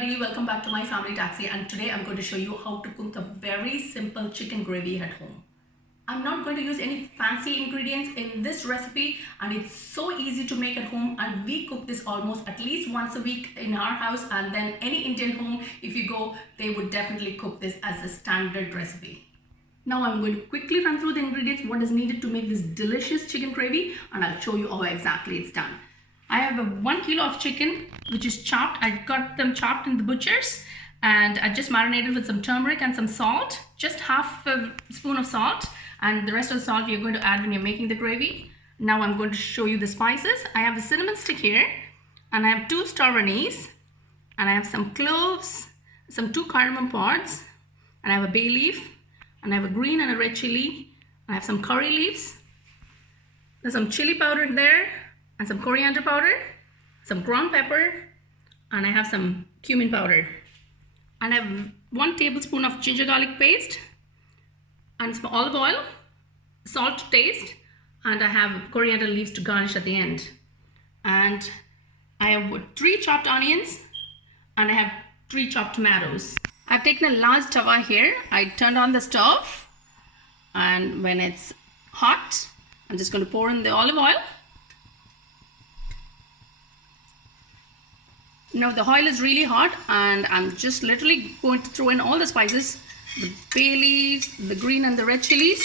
everybody, welcome back to my family taxi, and today I'm going to show you how to cook a very simple chicken gravy at home. I'm not going to use any fancy ingredients in this recipe, and it's so easy to make at home, and we cook this almost at least once a week in our house, and then any Indian home, if you go, they would definitely cook this as a standard recipe. Now I'm going to quickly run through the ingredients, what is needed to make this delicious chicken gravy, and I'll show you how exactly it's done. I have a 1 kilo of chicken which is chopped. I got them chopped in the butcher's, and I just marinated with some turmeric and some salt, just half a spoon of salt, and the rest of the salt you're going to add when you're making the gravy. Now I'm going to show you the spices. I have a cinnamon stick here, and I have 2 star anise, and I have some cloves, some 2 cardamom pods, and I have a bay leaf, and I have a green and a red chili, and I have some curry leaves. There's some chili powder there, and some coriander powder, some ground pepper, and I have some cumin powder. And I have 1 tablespoon of ginger garlic paste, and some olive oil, salt to taste, and I have coriander leaves to garnish at the end. And I have 3 chopped onions, and I have 3 chopped tomatoes. I've taken a large tawa here. I turned on the stove, and when it's hot, I'm just going to pour in the olive oil. Now the oil is really hot, and I'm just literally going to throw in all the spices, the bay leaves, the green and the red chilies,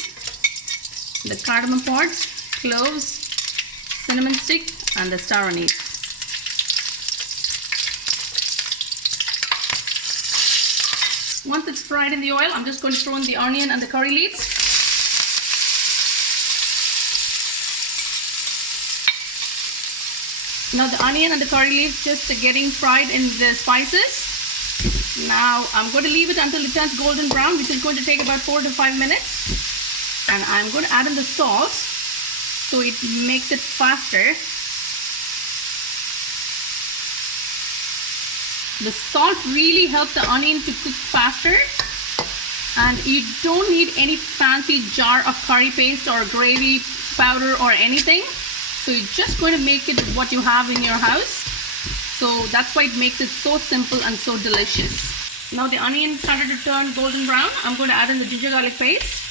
the cardamom pods, cloves, cinnamon stick, and the star anise. Once it's fried in the oil, I'm just going to throw in the onion and the curry leaves. Now the onion and the curry leaves just getting fried in the spices. Now I'm going to leave it until it turns golden brown, which is going to take about 4 to 5 minutes. And I'm going to add in the salt so it makes it faster. The salt really helps the onion to cook faster. And you don't need any fancy jar of curry paste or gravy powder or anything. So you're just going to make it what you have in your house. So that's why it makes it so simple and so delicious. Now the onion started to turn golden brown. I'm going to add in the ginger garlic paste.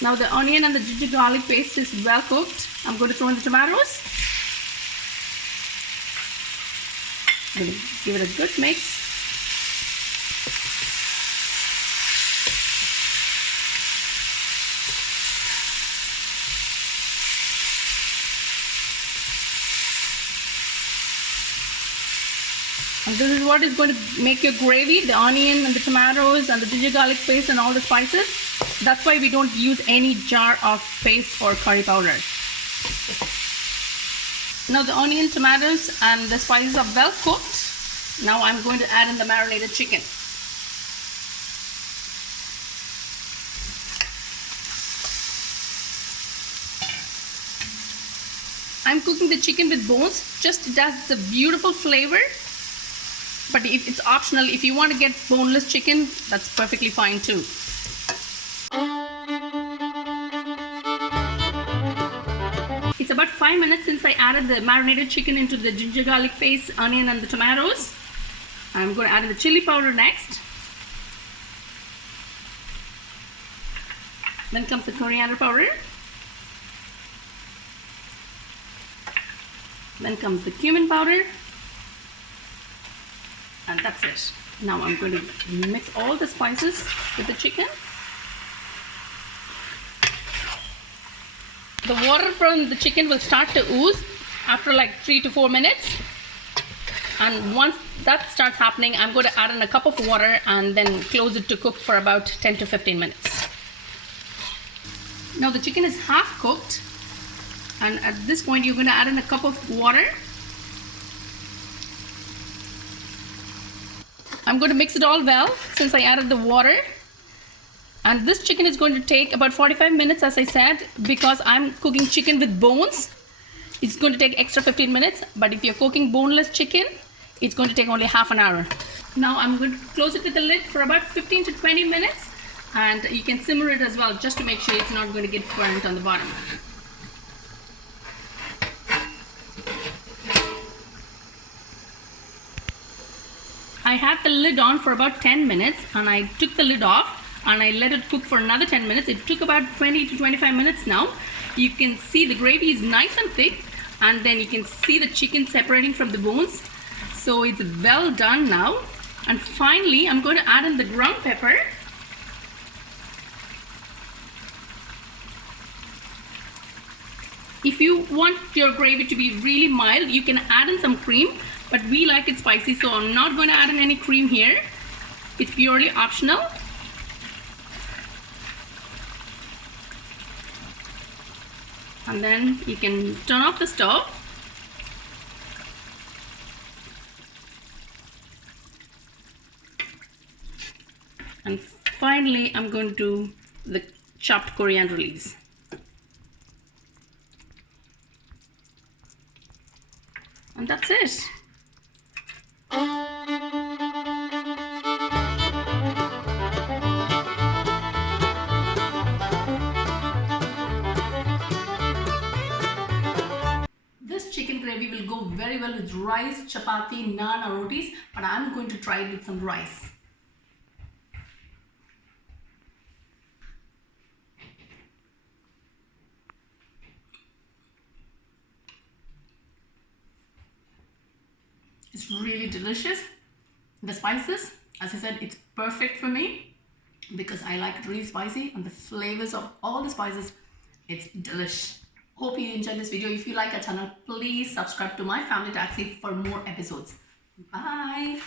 Now the onion and the ginger garlic paste is well cooked. I'm going to throw in the tomatoes. I'm going to give it a good mix. And this is what is going to make your gravy, the onion and the tomatoes and the ginger garlic paste and all the spices. That's why we don't use any jar of paste or curry powder. Now the onion, tomatoes and the spices are well cooked. Now I'm going to add in the marinated chicken. I'm cooking the chicken with bones, just it has the beautiful flavor. But if it's optional, if you want to get boneless chicken, that's perfectly fine too. It's about 5 minutes since I added the marinated chicken into the ginger garlic paste, onion and the tomatoes. I'm going to add in the chili powder next. Then comes the coriander powder. Then comes the cumin powder. And that's it. Now I'm going to mix all the spices with the chicken. The water from the chicken will start to ooze after like 3 to 4 minutes. And once that starts happening, I'm going to add in a cup of water and then close it to cook for about 10 to 15 minutes. Now the chicken is half cooked. And at this point, you're going to add in a cup of water. I'm going to mix it all well since I added the water. And this chicken is going to take about 45 minutes, as I said, because I'm cooking chicken with bones. It's going to take extra 15 minutes, but if you're cooking boneless chicken, it's going to take only half an hour. Now I'm going to close it with the lid for about 15 to 20 minutes And you can simmer it as well, just to make sure it's not going to get burnt on the bottom. I had the lid on for about 10 minutes and I took the lid off and I let it cook for another 10 minutes. It took about 20 to 25 minutes now. You can see the gravy is nice and thick, and then you can see the chicken separating from the bones. So it's well done now. And finally, I'm going to add in the ground pepper. If you want your gravy to be really mild, you can add in some cream. But we like it spicy, so I'm not going to add in any cream here. It's purely optional. And then you can turn off the stove. And finally, I'm going to do the chopped coriander leaves. And that's it. This chicken gravy will go very well with rice, chapati, naan or rotis, but I'm going to try it with some rice. It's really delicious. The spices, as I said, it's perfect for me because I like it really spicy, and the flavors of all the spices, it's delish. Hope you enjoyed this video. If you like our channel, please subscribe to My Family Taxi for more episodes. Bye.